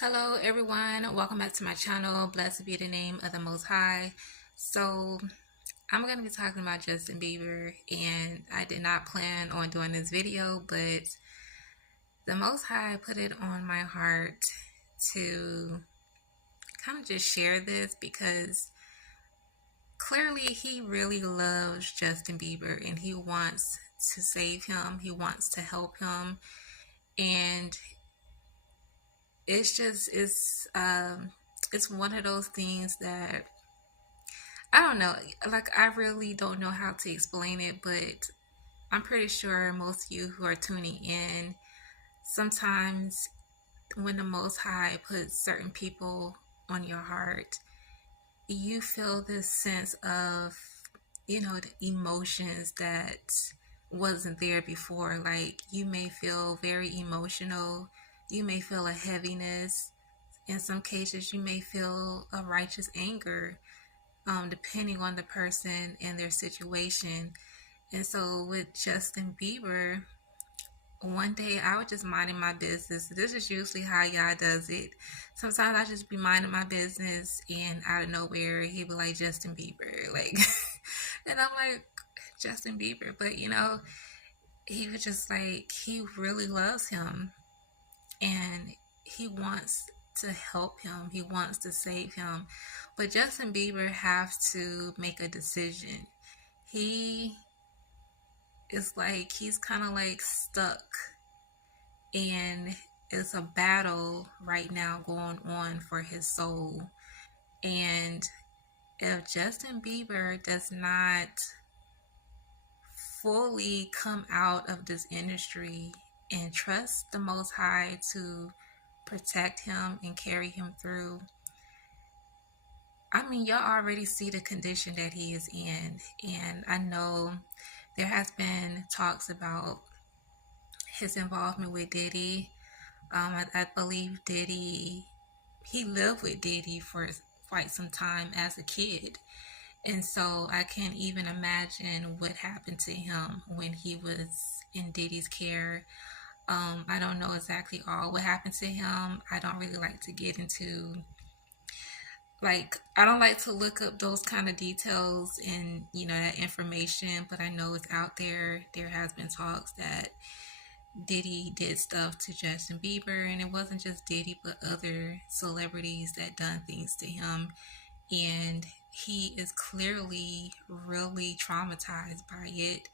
Hello everyone, welcome back to my channel. Blessed be the name of the Most High. So I'm going to be talking about Justin Bieber, and I did not plan on doing this video, but the Most High put it on my heart to kind of just share this because clearly he really loves Justin Bieber and he wants to save him, he wants to help him, and it's one of those things that I don't know. Like, I really don't know how to explain it, but I'm pretty sure most of you who are tuning in, sometimes when the Most High puts certain people on your heart, you feel this sense of, the emotions that wasn't there before. Like, you may feel very emotional, you may feel a heaviness. In some cases, you may feel a righteous anger, depending on the person and their situation. And so with Justin Bieber, one day I was just minding my business. This is usually how y'all does it. Sometimes I just be minding my business and out of nowhere he'd be like Justin Bieber. Like and I'm like, Justin Bieber, but he was just like, he really loves him and he wants to help him. He wants to save him. But Justin Bieber have to make a decision. He is like, he's kind of like stuck, and it's a battle right now going on for his soul. And if Justin Bieber does not fully come out of this industry and trust the Most High to protect him and carry him through, I mean, y'all already see the condition that he is in. And I know there has been talks about his involvement with Diddy. I believe Diddy, he lived with Diddy for quite some time as a kid. And so I can't even imagine what happened to him when he was in Diddy's care. I don't know exactly all what happened to him. I don't really like to get into, like, I don't like to look up those kind of details and that information, but I know it's out there. There has been talks that Diddy did stuff to Justin Bieber, and it wasn't just Diddy but other celebrities that done things to him, and he is clearly really traumatized by it.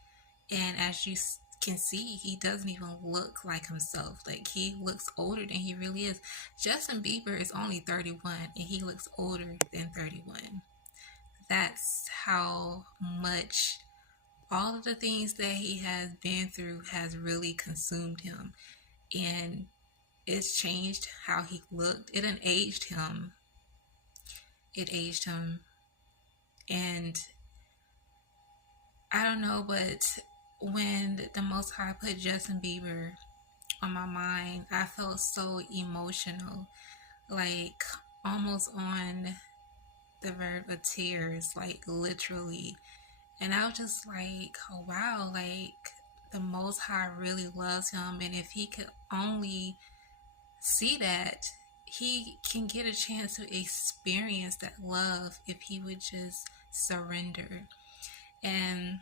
And as you can see, he doesn't even look like himself. Like, he looks older than he really is. Justin Bieber is only 31 and he looks older than 31. That's how much all of the things that he has been through has really consumed him, and it's changed how he looked. It aged him. And I don't know, but when the Most High put Justin Bieber on my mind, I felt so emotional, like almost on the verge of tears, like literally. And I was just like, oh, wow, like the Most High really loves him. And if he could only see that, he can get a chance to experience that love if he would just surrender. And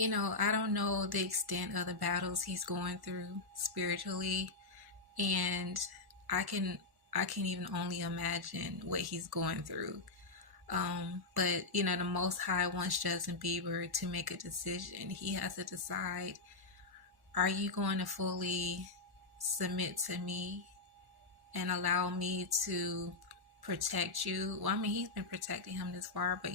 I don't know the extent of the battles he's going through spiritually, and I can I can even only imagine what he's going through. But the Most High wants Justin Bieber to make a decision. He has to decide: are you going to fully submit to me and allow me to protect you? Well, I mean, he's been protecting him this far, but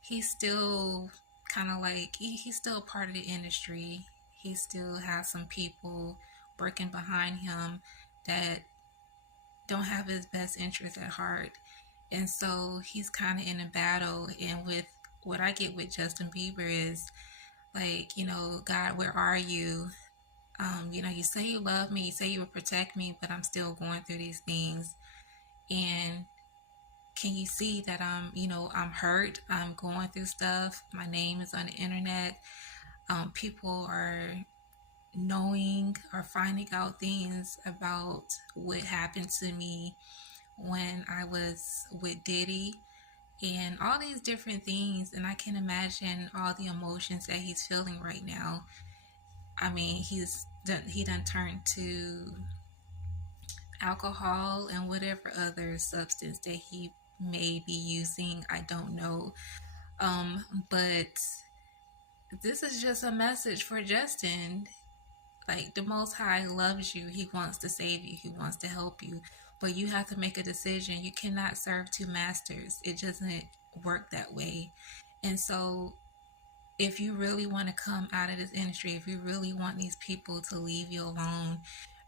he's still kind of like he's still part of the industry. He still has some people working behind him that don't have his best interest at heart. And so he's kind of in a battle. And with what I get with Justin Bieber is like, God, where are you? You say you love me, you say you will protect me, but I'm still going through these things. And can you see that I'm hurt? I'm going through stuff. My name is on the internet. People are knowing or finding out things about what happened to me when I was with Diddy and all these different things. And I can imagine all the emotions that he's feeling right now. I mean, he done turned to alcohol and whatever other substance that he may be using. I don't know. But this is just a message for Justin. Like, the Most High loves you. He wants to save you. He wants to help you. But you have to make a decision. You cannot serve two masters. It doesn't work that way. And so, if you really want to come out of this industry, if you really want these people to leave you alone,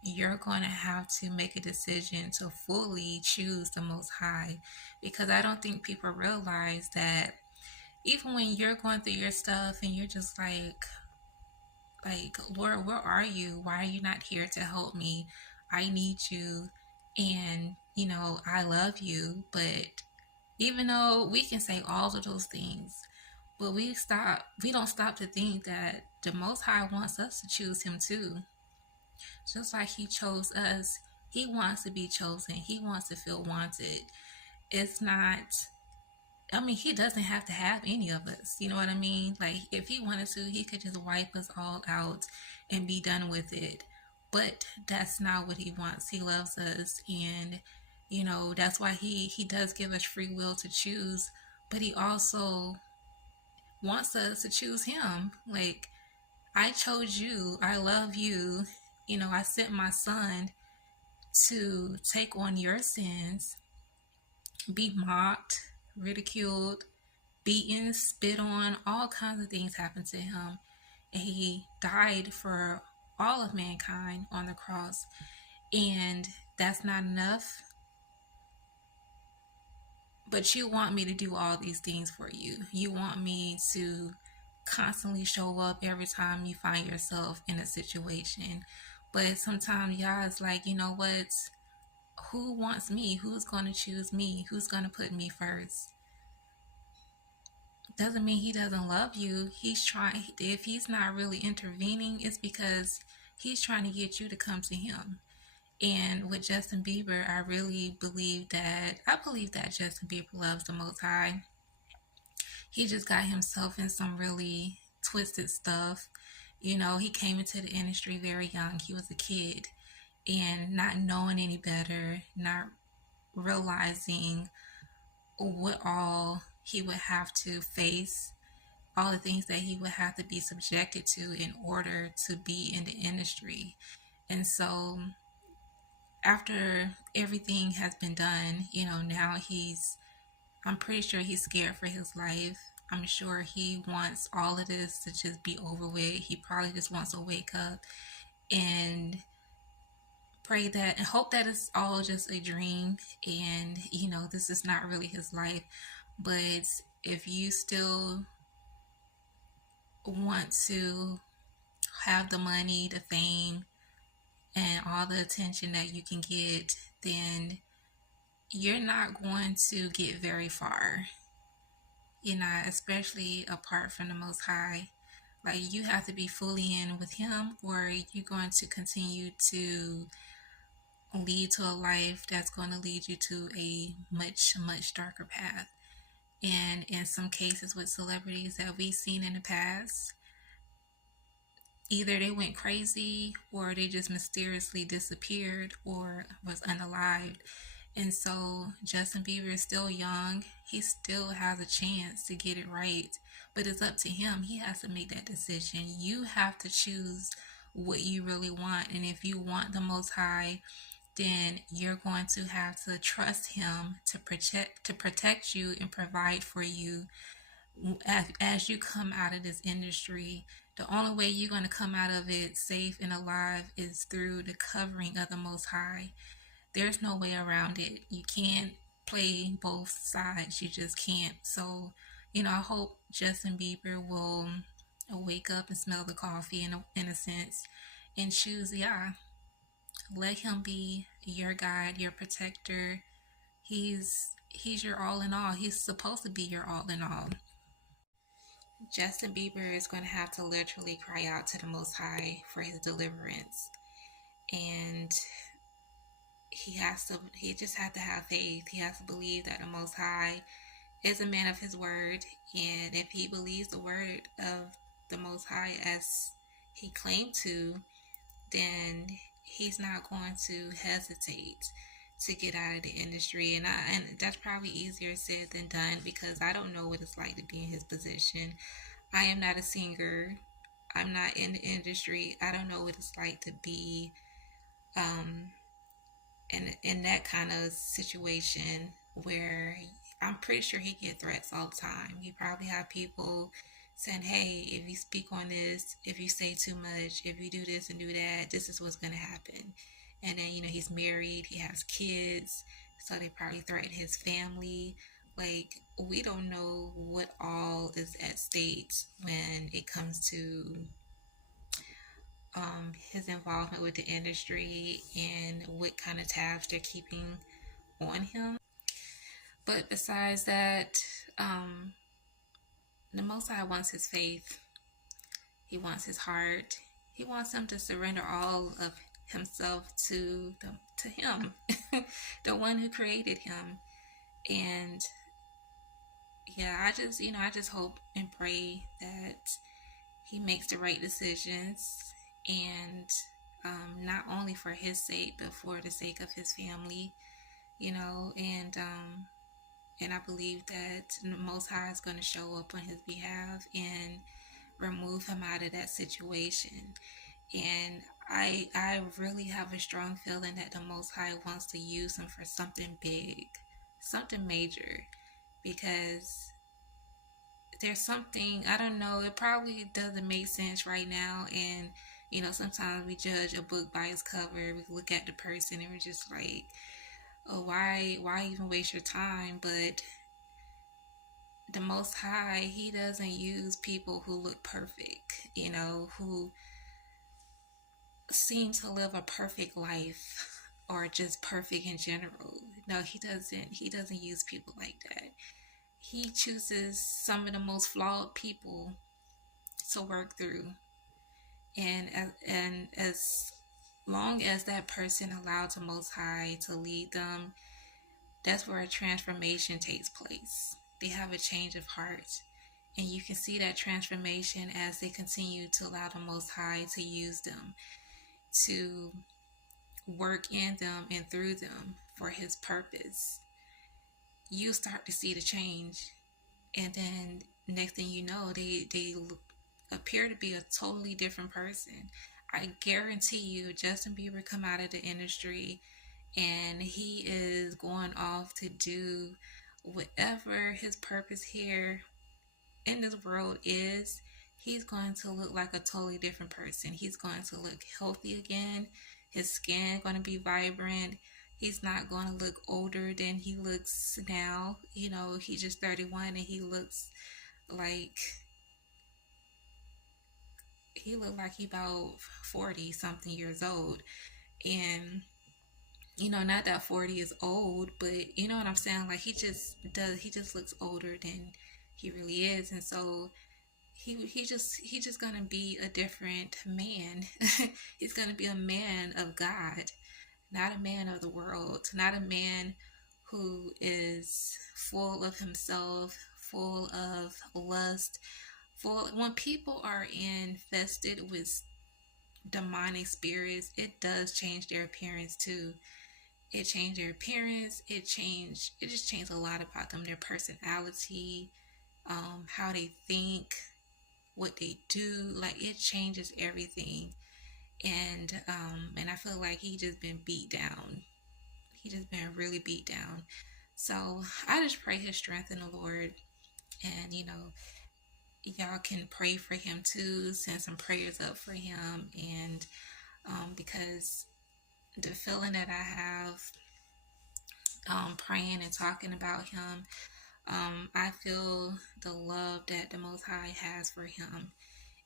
you're going to have to make a decision to fully choose the Most High. Because I don't think people realize that even when you're going through your stuff and you're just like, Lord, where are you? Why are you not here to help me? I need you. And, I love you. But even though we can say all of those things, but we don't stop to think that the Most High wants us to choose him too. Just like he chose us, he wants to be chosen. He wants to feel wanted. It's not, I mean, he doesn't have to have any of us. You know what I mean? Like, if he wanted to, he could just wipe us all out and be done with it. But that's not what he wants. He loves us. And, that's why he does give us free will to choose. But he also wants us to choose him. Like, I chose you. I love you. I sent my son to take on your sins, be mocked, ridiculed, beaten, spit on, all kinds of things happened to him. And he died for all of mankind on the cross. And that's not enough. But you want me to do all these things for you. You want me to constantly show up every time you find yourself in a situation. But sometimes y'all is like, you know what? Who wants me? Who's going to choose me? Who's going to put me first? Doesn't mean he doesn't love you. He's trying, if he's not really intervening, it's because he's trying to get you to come to him. And with Justin Bieber, I believe that Justin Bieber loves the Most High. He just got himself in some really twisted stuff. He came into the industry very young. He was a kid and not knowing any better, not realizing what all he would have to face, all the things that he would have to be subjected to in order to be in the industry. And so after everything has been done, now I'm pretty sure he's scared for his life. I'm sure he wants all of this to just be over with. He probably just wants to wake up and pray that and hope that it's all just a dream and, this is not really his life. But if you still want to have the money, the fame, and all the attention that you can get, then you're not going to get very far. Especially apart from the Most High. Like, you have to be fully in with him, or you're going to continue to lead to a life that's going to lead you to a much, much darker path. And in some cases with celebrities that we've seen in the past, either they went crazy or they just mysteriously disappeared or was unalived. And so Justin Bieber is still young. He still has a chance to get it right. But it's up to him. He has to make that decision. You have to choose what you really want. And if you want the Most High, then you're going to have to trust him to protect you and provide for you as you come out of this industry. The only way you're going to come out of it safe and alive is through the covering of the Most High. There's no way around it. You can't play both sides. You just can't. So, I hope Justin Bieber will wake up and smell the coffee in a sense and choose, yeah, let him be your guide, your protector. He's your all in all. He's supposed to be your all in all. Justin Bieber is going to have to literally cry out to the Most High for his deliverance. And he just has to have faith. He has to believe that the Most High is a man of his word. And if he believes the word of the Most High as he claimed to, then he's not going to hesitate to get out of the industry. And that's probably easier said than done, because I don't know what it's like to be in his position. I am not a singer. I'm not in the industry. I don't know what it's like to be um, in that kind of situation where I'm pretty sure he get threats all the time. He probably have people saying, "Hey, if you speak on this, if you say too much, if you do this and do that, this is what's gonna happen." And then he's married, he has kids, so they probably threaten his family. Like, we don't know what all is at stake when it comes to his involvement with the industry and what kind of tabs they're keeping on him. But besides that, um, the Most High wants his faith. He wants his heart. He wants him to surrender all of himself to him, the one who created him. And yeah, I just hope and pray that he makes the right decisions, and not only for his sake, but for the sake of his family. And I believe that the Most High is going to show up on his behalf and remove him out of that situation. And I really have a strong feeling that the Most High wants to use him for something big, something major, because there's something, I don't know, it probably doesn't make sense right now. And sometimes we judge a book by its cover. We look at the person and we're just like, oh, why even waste your time? But the Most High, he doesn't use people who look perfect, who seem to live a perfect life or just perfect in general. No, he doesn't use people like that. He chooses some of the most flawed people to work through. And as long as that person allows the Most High to lead them, that's where a transformation takes place. They have a change of heart. And you can see that transformation as they continue to allow the Most High to use them, to work in them and through them for his purpose. You start to see the change. And then next thing you know, they appear to be a totally different person. I guarantee you, Justin Bieber come out of the industry and he is going off to do whatever his purpose here in this world is. He's going to look like a totally different person. He's going to look healthy again. His skin going to be vibrant. He's not going to look older than he looks now. He's just 31 and like he looked like he about 40 something years old. And not that 40 is old, but you know what I'm saying? Like, he just looks older than he really is. And so he just gonna be a different man. He's gonna be a man of God, not a man of the world, not a man who is full of himself, full of lust, full. When people are infested with demonic spirits, it does change their appearance too. It changed their appearance. It just changed a lot about them, their personality, how they think, what they do. Like, it changes everything. And I feel like he just been beat down. He just been really beat down. So I just pray his strength in the Lord. And y'all can pray for him too. Send some prayers up for him. And because the feeling that I have praying and talking about him, I feel the love that the Most High has for him,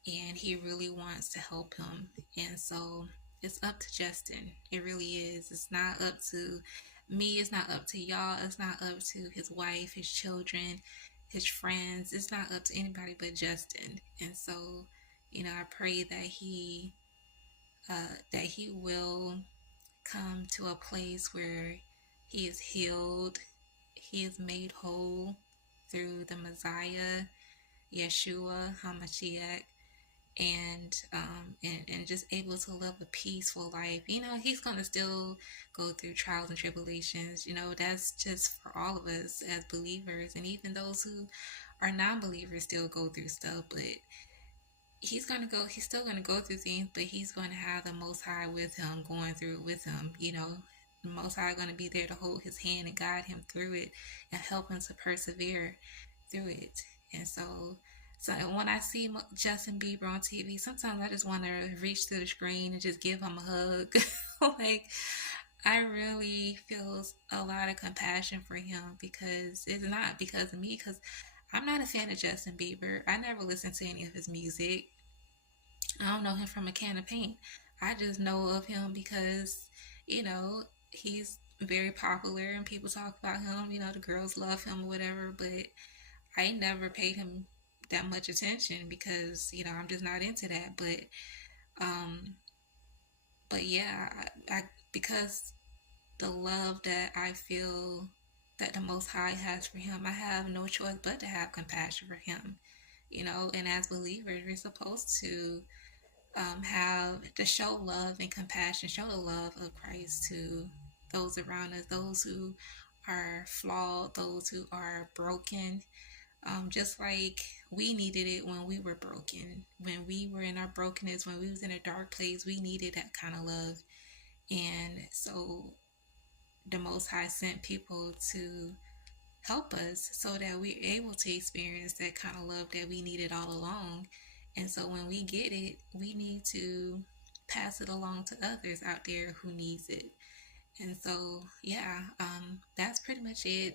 and he really wants to help him. And so it's up to Justin. It really is. It's not up to me. It's not up to y'all. It's not up to his wife, his children. his friends. It's not up to anybody but Justin. And so, I pray that he will come to a place where he is healed, he is made whole through the Messiah, Yeshua HaMashiach, and just able to live a peaceful life. He's gonna still go through trials and tribulations. That's just for all of us as believers, and even those who are non-believers still go through stuff. But he's still gonna go through things, but he's gonna have the Most High with him, going through it with him. The Most High gonna be there to hold his hand and guide him through it and help him to persevere through it. And so when I see Justin Bieber on TV, sometimes I just want to reach to the screen and just give him a hug. Like, I really feel a lot of compassion for him, because it's not because of me, because I'm not a fan of Justin Bieber. I never listened to any of his music. I don't know him from a can of paint. I just know of him because, you know, he's very popular and people talk about him. The girls love him or whatever, but I never paid him that much attention because, I'm just not into that. Um, but yeah, because the love that I feel that the Most High has for him, I have no choice but to have compassion for him. And as believers, we're supposed to have to show love and compassion, show the love of Christ to those around us, those who are flawed, those who are broken. Just like we needed it when we were broken, when we were in our brokenness, when we was in a dark place, we needed that kind of love. And so the Most High sent people to help us so that we're able to experience that kind of love that we needed all along. And so when we get it, we need to pass it along to others out there who needs it. And so, yeah, that's pretty much it.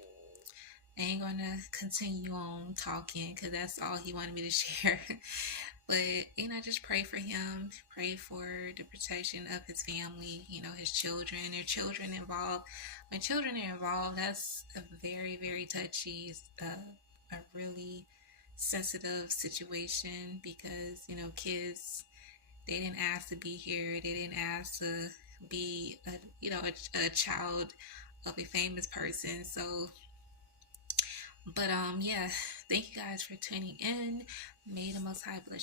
I ain't gonna continue on talking because that's all he wanted me to share. But just pray for him, pray for the protection of his family, his children, their children involved. When children are involved, that's a very, very touchy, a really sensitive situation because, kids, they didn't ask to be here, they didn't ask to be a child of a famous person. So, but yeah, thank you guys for tuning in. May the Most High bless